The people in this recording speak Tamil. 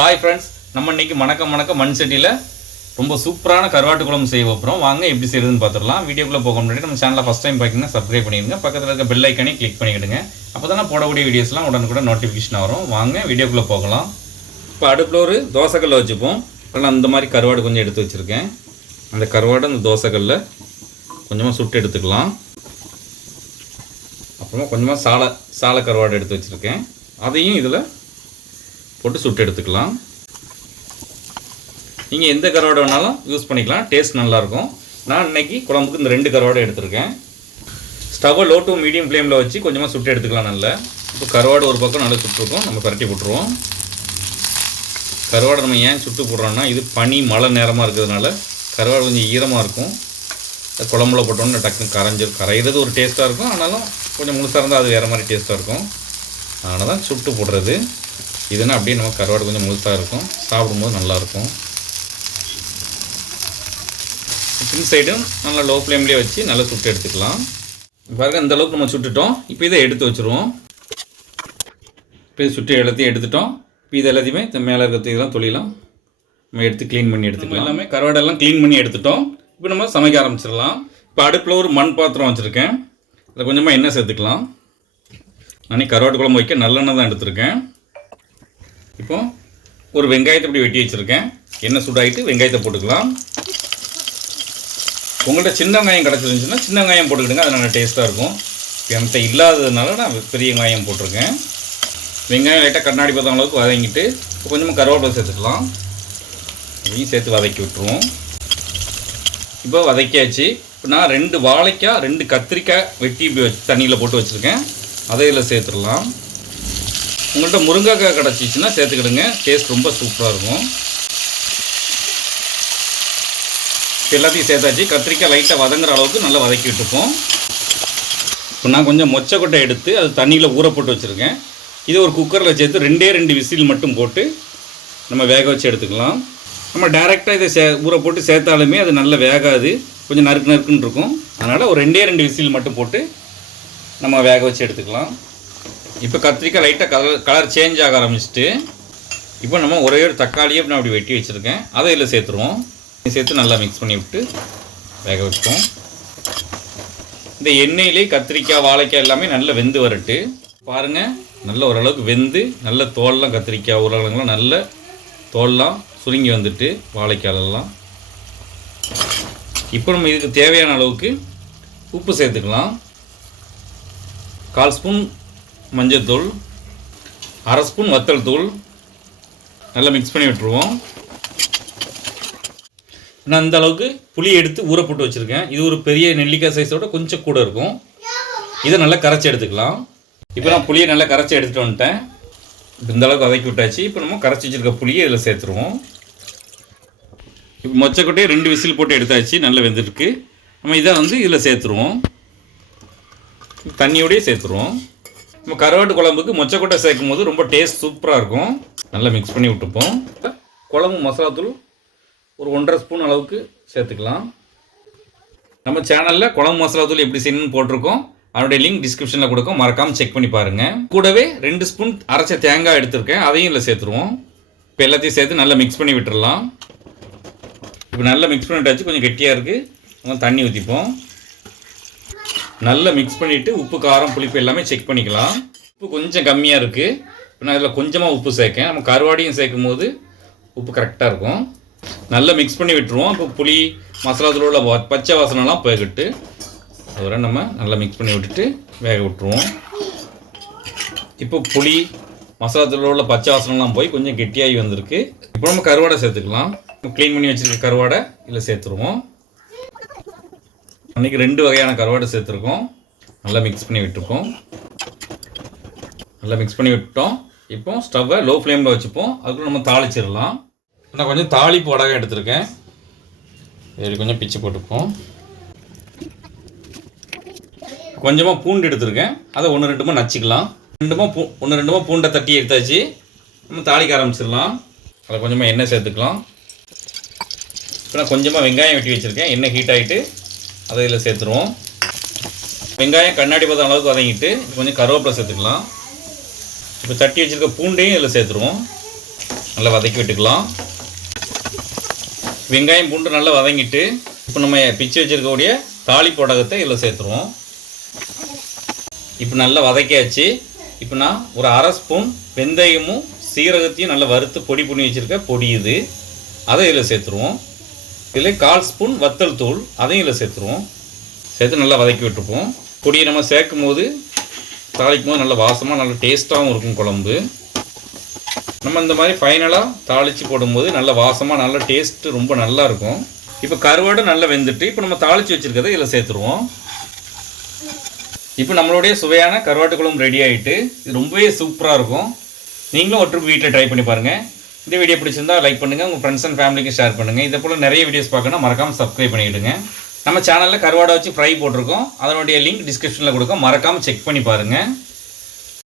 ஹாய் ஃப்ரெண்ட்ஸ், நம்ம இன்றைக்கி மணக்க மண் சட்டியில் ரொம்ப சூப்பரான கருவாட்டு குழம்பு செய்ய போகிறோம். வாங்க எப்படி செய்யுதுன்னு பார்த்துடலாம். வீடியோக்குள்ளே போக முன்னாடி நம்ம சேனலில் ஃபஸ்ட் டைம் பார்த்திங்கன்னா சப்ஸ்கிரைப் பண்ணிடுங்க. பக்கத்தில் இருக்க பெல் ஐக்கனை கிளிக் பண்ணிவிடுங்க. அப்போ தான் போடக்கூடிய வீடியோஸ்லாம் உடனுக்குடன் நோட்டிஃபிகேஷன் வரும். வாங்க வீடியோக்குள்ளே போகலாம். இப்போ அடுப்பில் ஒரு தோசைக்கல்லை வச்சுப்போம். இப்போலாம் அந்த மாதிரி கருவாடு கொஞ்சம் எடுத்து வச்சுருக்கேன். அந்த கருவாடு அந்த தோசைக்கல்லில் கொஞ்சமாக சுட்டு எடுத்துக்கலாம். அப்புறமா கொஞ்சமாக சாலை கருவாடு எடுத்து வச்சுருக்கேன். அதையும் இதில் போட்டு சுட்டு எடுத்துக்கலாம். நீங்கள் எந்த கருவாடு வேணாலும் யூஸ் பண்ணிக்கலாம், டேஸ்ட் நல்லாயிருக்கும். நான் இன்றைக்கி குழம்புக்கு இந்த 2 கருவாடு எடுத்துருக்கேன். ஸ்டவ்வை லோ டு மீடியம் ஃப்ளேமில் வச்சு கொஞ்சமாக சுட்டு எடுத்துக்கலாம். நல்லா இப்போ கருவாடு ஒரு பக்கம் நல்லா சுட்டுருக்கோம். நம்ம பரட்டி போட்டுருவோம். கருவாடு நம்ம ஏன் சுட்டு போடுறோன்னா, இது பனி மழை நேரமாக இருக்கிறதுனால கருவாடு கொஞ்சம் ஈரமாக இருக்கும். குழம்புல போட்டோன்னு டக்குன்னு கரையிறது ஒரு டேஸ்ட்டாக இருக்கும். ஆனாலும் கொஞ்சம் முழுசாக இருந்தால் அது வேறு மாதிரி டேஸ்ட்டாக இருக்கும். அதனால தான் சுட்டு போடுறது. இதுனா அப்படியே நம்ம கருவாடு கொஞ்சம் முழுசாக இருக்கும், சாப்பிடும்போது நல்லாயிருக்கும். பின் சைடும் நல்லா லோ ஃப்ளேம்லேயே வச்சு நல்லா சுட்டு எடுத்துக்கலாம். பாருங்கள், இந்த அளவுக்கு நம்ம சுட்டுட்டோம். இப்போ இதை எடுத்து வச்சுருவோம். இப்போ இது சுட்டு எல்லாத்தையும் எடுத்துட்டோம். இப்போ இது எல்லாத்தையுமே இந்த மேலே இருக்கிறது இதெல்லாம் தொழிலாம் நம்ம எடுத்து க்ளீன் பண்ணி எடுத்துக்கலாம். எல்லாமே கருவாடெல்லாம் க்ளீன் பண்ணி எடுத்துட்டோம். இப்போ நம்ம சமைக்க ஆரம்பிச்சிடலாம். இப்போ அடுப்பில் ஒரு மண் பாத்திரம் வச்சுருக்கேன். அதில் கொஞ்சமாக எண்ணெய் சேர்த்துக்கலாம். நானே கருவாட்டு குழம்பு வைக்க நல்லெண்ணெய் தான் எடுத்துருக்கேன். இப்போ ஒரு வெங்காயத்தை இப்படி வெட்டி வச்சுருக்கேன். எண்ணெய் சூடாகிட்டு வெங்காயத்தை போட்டுக்கலாம். உங்கள்கிட்ட சின்ன வெங்காயம் கிடச்சிருந்துச்சுன்னா சின்ன வெங்காயம் போட்டுக்கிடுங்க, அது நல்லா டேஸ்ட்டாக இருக்கும். என்கிட்ட இல்லாததுனால நான் பெரிய வெங்காயம் போட்டிருக்கேன். வெங்காயம் லைட்டாக கண்ணாடி பதம் அளவுக்கு வதங்கிட்டு கொஞ்சமாக கருவேப்பிலை சேர்த்துக்கலாம். அதையும் சேர்த்து வதக்கி விட்டுருவோம். இப்போ வதக்கியாச்சு. இப்போ நான் 2 வாழைக்காய் 2 கத்திரிக்காய் வெட்டி இப்படி வச்சு தண்ணியில் போட்டு வச்சுருக்கேன். அதை இதில் சேர்த்துடலாம். உங்கள்கிட்ட முருங்கைக்காய் கிடச்சிச்சின்னா சேர்த்துக்கிடுங்க, டேஸ்ட் ரொம்ப சூப்பராக இருக்கும். எல்லாத்தையும் சேர்த்தாச்சு. கத்திரிக்காய் லைட்டாக வதங்குற அளவுக்கு நல்லா வதக்கி விட்டுப்போம். இப்போ நான் கொஞ்சம் மொச்சக்கொட்டை எடுத்து அது தண்ணியில் ஊற போட்டு வச்சுருக்கேன். இது ஒரு குக்கரில் சேர்த்து 2 விசில் மட்டும் போட்டு நம்ம வேக வச்சு எடுத்துக்கலாம். நம்ம டைரெக்டாக இதை ஊற போட்டு சேர்த்தாலுமே அது நல்லா வேகாது, கொஞ்சம் நறுக்குன்னு இருக்கும். அதனால் ஒரு 2 விசில் மட்டும் போட்டு நம்ம வேக வச்சு எடுத்துக்கலாம். இப்போ கத்திரிக்காய் லைட்டாக கலர் சேஞ்ச் ஆக ஆரம்பிச்சிட்டு இப்போ நம்ம ஒரே ஒரு தக்காளியை நான் அப்படி வெட்டி வச்சுருக்கேன். அதை இதில் சேர்த்துருவோம். சேர்த்து நல்லா மிக்ஸ் பண்ணி விட்டு வேக வைப்போம். இந்த எண்ணெயிலே கத்திரிக்காய் வாழைக்காய் எல்லாமே நல்லா வெந்து வரட்டு. பாருங்கள், நல்ல ஓரளவுக்கு வெந்து நல்ல தோல்லாம் கத்திரிக்காய் உருளைங்களாம் நல்ல தோல்லாம் சுருங்கி வந்துட்டு வாழைக்காயெல்லாம். இப்போ நம்ம இதுக்கு தேவையான அளவுக்கு உப்பு சேர்த்துக்கலாம். 1/4 ஸ்பூன் மஞ்சள்தூள், 1/2 ஸ்பூன் வத்தல் தூள் நல்லா மிக்ஸ் பண்ணி விட்டுருவோம். நான் அந்த அளவுக்கு புளி எடுத்து ஊற போட்டு வச்சுருக்கேன். இது ஒரு பெரிய நெல்லிக்காய் சைஸோட கொஞ்சம் கூட இருக்கும். இதை நல்லா கரைச்சி எடுத்துக்கலாம். இப்போ நான் புளியை நல்லா கரைச்சி எடுத்துகிட்டு வந்துட்டேன். இப்போ இந்த அளவுக்கு வதக்கி விட்டாச்சு. இப்போ நம்ம கரைச்சி வச்சுருக்க புளியை இதில் சேர்த்துருவோம். இப்போ மொச்சக்கொட்டையை 2 விசில் போட்டு எடுத்தாச்சு, நல்லா வெந்துருக்கு. நம்ம இதை இதில் சேர்த்துருவோம். தண்ணியோடையே சேர்த்துருவோம். நம்ம கருவாட்டு குழம்புக்கு மொச்சக்கொட்டை சேர்க்கும் போது ரொம்ப டேஸ்ட் சூப்பராக இருக்கும். நல்லா மிக்ஸ் பண்ணி விட்டுப்போம். குழம்பு மசாலாத்தூள் ஒரு 1.5 ஸ்பூன் அளவுக்கு சேர்த்துக்கலாம். நம்ம சேனலில் குழம்பு மசாலாத்தூள் எப்படி செய்யணும்னு போட்டிருக்கோம். அதனுடைய லிங்க் டிஸ்கிரிப்ஷனில் கொடுக்கும், மறக்காமல் செக் பண்ணி பாருங்கள். கூடவே 2 ஸ்பூன் அரைச்ச தேங்காய் எடுத்திருக்கேன், அதையும் இதில் சேர்த்துருவோம். இப்போ எல்லாத்தையும் சேர்த்து நல்லா மிக்ஸ் பண்ணி விட்டுடலாம். இப்போ நல்லா மிக்ஸ் பண்ணிட்டாச்சு. கொஞ்சம் கெட்டியாக இருக்குது, தண்ணி ஊற்றிப்போம். நல்லா மிக்ஸ் பண்ணிவிட்டு உப்பு காரம் புளிப்பு எல்லாமே செக் பண்ணிக்கலாம். உப்பு கொஞ்சம் கம்மியாக இருக்குது. இப்போ நான் இதில் கொஞ்சமாக உப்பு சேர்க்கேன். நம்ம கருவாடியும் சேர்க்கும் போது உப்பு கரெக்டாக இருக்கும். நல்லா மிக்ஸ் பண்ணி விட்டுருவோம். இப்போ புளி மசாலாத்தூள் உள்ள பச்சை வாசனைலாம் போய்கிட்டு அதோட நம்ம நல்லா மிக்ஸ் பண்ணி விட்டுட்டு வேக விட்டுருவோம். இப்போ புளி மசாலாத்தூள் உள்ள பச்சை வாசனைலாம் போய் கொஞ்சம் கெட்டியாகி வந்திருக்கு. இப்போ நம்ம கருவாடை சேர்த்துக்கலாம். க்ளீன் பண்ணி வச்சுருக்க கருவாடை இதில் சேர்த்துருவோம். அன்றைக்கி 2 வகையான கருவாடை சேர்த்துருக்கோம். நல்லா மிக்ஸ் பண்ணி விட்டுருக்கோம். நல்லா மிக்ஸ் பண்ணி விட்டோம். இப்போ ஸ்டவ்வை லோ ஃப்ளேமில் வச்சுப்போம். அதுக்குள்ள நம்ம தாளிச்சிடலாம். நான் கொஞ்சம் தாளிப்பு வடகை எடுத்துருக்கேன். இதில் கொஞ்சம் பிச்சு போட்டுப்போம். கொஞ்சமாக பூண்டு எடுத்துருக்கேன். அதை 1-2 நச்சுக்கலாம். 1-2 பூண்டை தட்டி எடுத்தாச்சு. நம்ம தாளிக்க ஆரம்பிச்சிடலாம். அதில் கொஞ்சமாக எண்ணெய் சேர்த்துக்கலாம். இப்போ நான் கொஞ்சமாக வெங்காயம் வெட்டி வச்சுருக்கேன். எண்ணெய் ஹீட் ஆகிட்டு அதை இதில் சேர்த்துருவோம். வெங்காயம் கண்ணாடி பதம் அளவுக்கு வதங்கிட்டு கொஞ்சம் கருவேப்பிலை சேர்த்துக்கலாம். இப்போ தட்டி வச்சுருக்க பூண்டையும் இதில் சேர்த்துருவோம். நல்லா வதக்கி விட்டுக்கலாம். வெங்காயம் பூண்டு நல்லா வதங்கிட்டு இப்போ நம்ம பிச்சு வச்சுருக்கக்கூடிய தாளிப்பு வடகத்தை இதில் சேர்த்துருவோம். இப்போ நல்லா வதக்கியாச்சு. இப்போ நான் ஒரு அரை ஸ்பூன் வெந்தயமும் சீரகத்தையும் நல்லா வறுத்து பொடி பண்ணி வச்சுருக்க பொடி இது, அதை இதில் சேர்த்துருவோம். இதில் 1/4 ஸ்பூன் வத்தல் தூள், அதையும் இதில் சேர்த்துருவோம். சேர்த்து நல்லா வதக்கி விட்டுருப்போம். பொடியை நம்ம சேர்க்கும் போது தாளிக்கும் போது நல்லா வாசமாக நல்லா டேஸ்ட்டாகவும் இருக்கும் குழம்பு. நம்ம இந்த மாதிரி ஃபைனலாக தாளித்து போடும்போது நல்ல வாசமாக நல்ல டேஸ்ட்டு ரொம்ப நல்லாயிருக்கும். இப்போ கருவாடு நல்லா வெந்துட்டு இப்போ நம்ம தாளித்து வச்சுருக்கதை இதில் சேர்த்துருவோம். இப்போ நம்மளுடைய சுவையான கருவாட்டு குழம்பு ரெடி ஆகிட்டு, இது ரொம்பவே சூப்பராக இருக்கும். நீங்களும் ஒரு ட்ரிப் வீட்டில் ட்ரை பண்ணி பாருங்கள். இந்த வீடியோ பிடிச்சிருந்தா லைக் பண்ணுங்கள், உங்கள் ஃப்ரெண்ட்ஸ் அண்ட் ஃபேமிலிக்கு ஷேர் பண்ணுங்கள். இதை போல் நிறைய வீடியோஸ் பார்க்கணும் மறக்காமல் சப்ஸ்கிரைப் பண்ணிவிடுங்க. நம்ம சேனலில் கருவாடை வச்சு ஃப்ரை போட்டிருக்கோம், அதனுடைய லிங்க் டிஸ்கிரிப்ஷனில் கொடுக்கும், மறக்காமல் செக் பண்ணி பாருங்கள்.